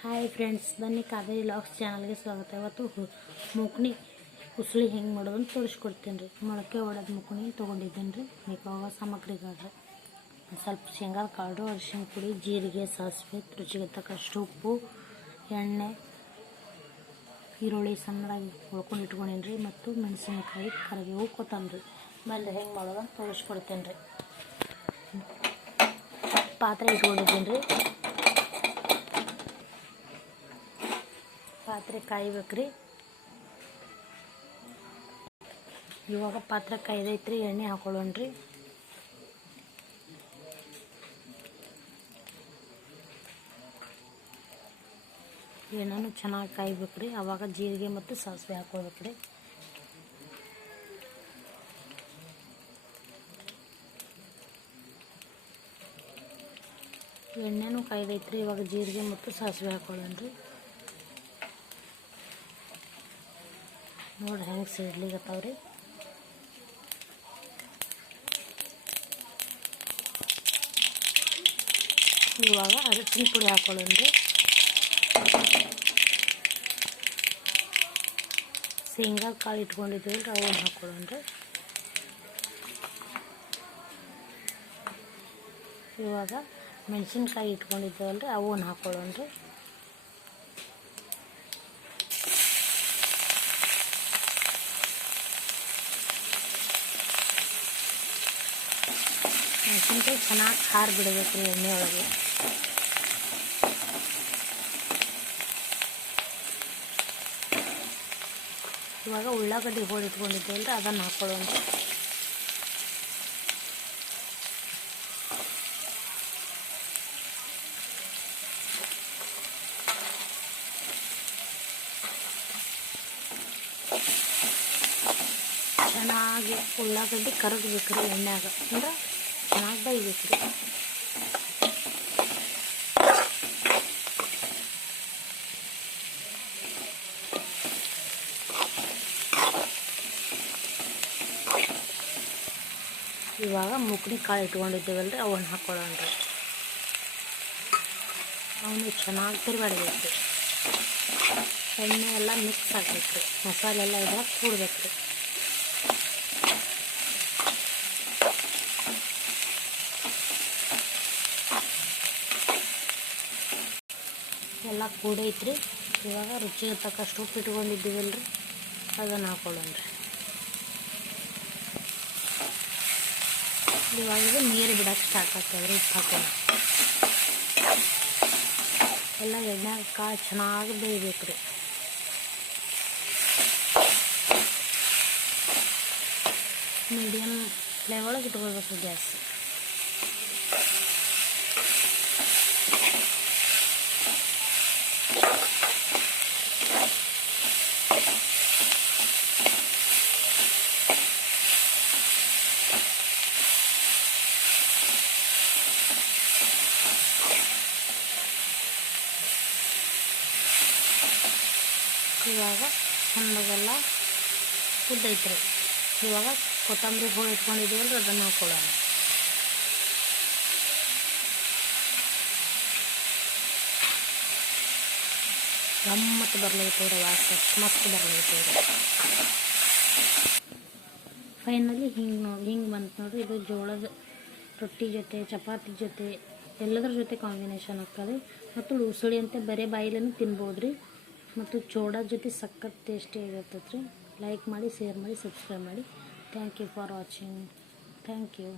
Hi friends, ಬನ್ನಿ Kaveri logs ಚಾನಲ್ಗೆ ಸ್ವಾಗತ. ಇವತ್ತು ಮುಕ್ನಿ ಉಸುಳಿ ಹೆಂಗೆ ಮಾಡೋದು ಅಂತ ತೋರಿಸ್ಕೊಡ್ತೀನಿ ರೀ. ಮೊಳಕೆ ಹೊಡೆದ ಮುಕ್ನಿ ತೊಗೊಂಡಿದ್ದೀನಿ ರೀ. ಬೇಕಾಗುವ ಸಾಮಗ್ರಿಗಳು ಸ್ವಲ್ಪ ಶೇಂಗಾದ ಕಾಳು, ಅರಿಶಿನ ಪುಡಿ, ಜೀರಿಗೆ, ಸಾಸಿವೆ, ರುಚಿಗೆ ತಕ್ಕಷ್ಟು ಉಪ್ಪು, ಎಣ್ಣೆ, ಈರುಳ್ಳಿ ಸಣ್ಣದಾಗಿ ಹುಳ್ಕೊಂಡು ಇಟ್ಕೊಂಡೀನಿ ರೀ, ಮತ್ತು ಮೆಣಸಿನಕಾಯಿ, ಕರಿಬೇವು, ಕೊತ್ತಂಬರಿ. ಆಮೇಲೆ ಹೆಂಗೆ ಮಾಡೋದು ಅಂತ ತೋರಿಸ್ಕೊಡ್ತೀನಿ ರೀ. ಪಾತ್ರೆ ಇಟ್ಕೊಂಡಿದ್ದೀನಿ ರೀ. ಪಾತ್ರೆ ಕಾಯ್ಬೇಕ್ರಿ. ಇವಾಗ ಪಾತ್ರೆ ಕಾಯ್ದೈತ್ರಿ. ಎಣ್ಣೆ ಹಾಕೊಳ್ಳೋಣ್ರಿ. ಎಣ್ಣೆನೂ ಚೆನ್ನಾಗಿ ಕಾಯ್ಬೇಕ್ರಿ. ಅವಾಗ ಜೀರಿಗೆ ಮತ್ತು ಸಾಸಿವೆ ಹಾಕೊಳ್ಬೇಕ್ರಿ. ಎಣ್ಣೆನೂ ಕಾಯ್ದೈತ್ರಿ. ಇವಾಗ ಜೀರಿಗೆ ಮತ್ತು ಸಾಸಿವೆ ಹಾಕೊಳ್ಳೋಣ್ರಿ. ನೋಡಿ ಹೆಂಗೆ ಸಿಡ್ಲಿಗತ್ತಾವ್ರಿ. ಇವಾಗ ಅರಿಶಿನ ಪುಡಿ ಹಾಕೊಳ್ಳೋಣ್ರಿ. ಶೇಂಗಾ ಕಾಳು ಇಟ್ಕೊಂಡಿದ್ದೀವಲ್ರಿ, ಅವನ್ನ ಹಾಕೊಳ್ಳೋಣ್ರಿ. ಇವಾಗ ಮೆಣಸಿನ್ಕಾಯಿ ಇಟ್ಕೊಂಡಿದ್ದೇವಲ್ರಿ, ಅವನ್ನ ಹಾಕೊಳ್ಳೋಣ್ರಿ. ಮೆಣಸಿನ್ಕಾಯಿ ಚೆನ್ನಾಗಿ ಖಾರ ಬಿಡಬೇಕು ರೀ ಎಣ್ಣೆ ಒಳಗೆ. ಇವಾಗ ಉಳ್ಳಾಗಡ್ಡಿ ಹೋಳು ಇಟ್ಕೊಂಡಿದ್ದೇವಲ್ರಿ, ಅದನ್ನು ಹಾಕೊಳ್ಳೋಣ. ಚೆನ್ನಾಗಿ ಉಳ್ಳಾಗಡ್ಡಿ ಕರಗಬೇಕು ರೀ ಎಣ್ಣೆಯಾಗ, ಅಂದ್ರೆ ಚೆನ್ನಾಗಿ ಬೇಯಬೇಕು ರೀ. ಇವಾಗ ಮುಕ್ನಿ ಕಾಳು ಇಟ್ಕೊಂಡಿದ್ದೇವಲ್ರಿ, ಅವನ್ನ ಹಾಕೊಳ್ಳೋಣ್ರಿ. ಅವನು ಚೆನ್ನಾಗಿ ತಿರುಗಾಡಬೇಕು. ಎಣ್ಣೆ ಎಲ್ಲ ಮಿಕ್ಸ್ ಆಗಬೇಕು ರೀ. ಮಸಾಲೆ ಎಲ್ಲ ಇದ್ರಾಗ ಕೂಡ್ಬೇಕು ರೀ. ಎಲ್ಲ ಕೂಡೈತ್ರಿ. ಇವಾಗ ರುಚಿಗೆ ತಕ್ಕಷ್ಟು ಉಪ್ಪು ಇಟ್ಕೊಂಡಿದ್ದೀವಲ್ರಿ, ಅದನ್ನು ಹಾಕೊಳ್ಳೋಣ್ರಿ. ಇವಾಗ ಇದು ನೀರು ಬಿಡೋಕ್ಕೆ ಸ್ಟಾರ್ಟ್ ಆಗ್ತದೆ. ಉಪ್ಪು ಹಾಕೋಣ. ಎಲ್ಲ ಎಣ್ಣೆಗೆ ಕಾಳು ಚೆನ್ನಾಗಿ ಬೇಯಬೇಕು ರೀ. ಮೀಡಿಯಮ್ ಫ್ಲೇಮ್ ಒಳಗೆ ಇಟ್ಕೊಳ್ಬೇಕು ಗ್ಯಾಸ್. ಇವಾಗ ಚೆನ್ನಾಗೆಲ್ಲ ಕುದ್ದೈತ್ರಿ. ಇವಾಗ ಕೊತ್ತಂಬರಿ ಹೋಳು ಇಟ್ಕೊಂಡಿದ್ದೀವಲ್ರಿ, ಅದನ್ನು ಹಾಕೊಳ್ಳೋಣ. ಗಮ್ಮತ್ತು ಬರ್ಲೈತವ್ರಿ, ವಾಸನೆ ಮಸ್ತ್ ಬರ್ಲೈತವ್ರಿ. ಫೈನಲಿ ಹಿಂಗೆ ಬಂತು ನೋಡಿರಿ. ಇದು ಜೋಳದ ರೊಟ್ಟಿ ಜೊತೆ, ಚಪಾತಿ ಜೊತೆ, ಎಲ್ಲದರ ಜೊತೆ ಕಾಂಬಿನೇಷನ್ ಆಗ್ತದೆ. ಮತ್ತು ಉಸುಳಿ ಅಂತ ಬರೀ ಬಾಯಿಲೂ ತಿನ್ಬೋದು ರೀ. ಮತ್ತು ಚೋಡದ ಜೊತೆ ಸಖತ್ ಟೇಸ್ಟಿ ಆಗಿರ್ತದೆ ರೀ. ಲೈಕ್ ಮಾಡಿ, ಶೇರ್ ಮಾಡಿ, ಸಬ್ಸ್ಕ್ರೈಬ್ ಮಾಡಿ. Thank you for watching. Thank you.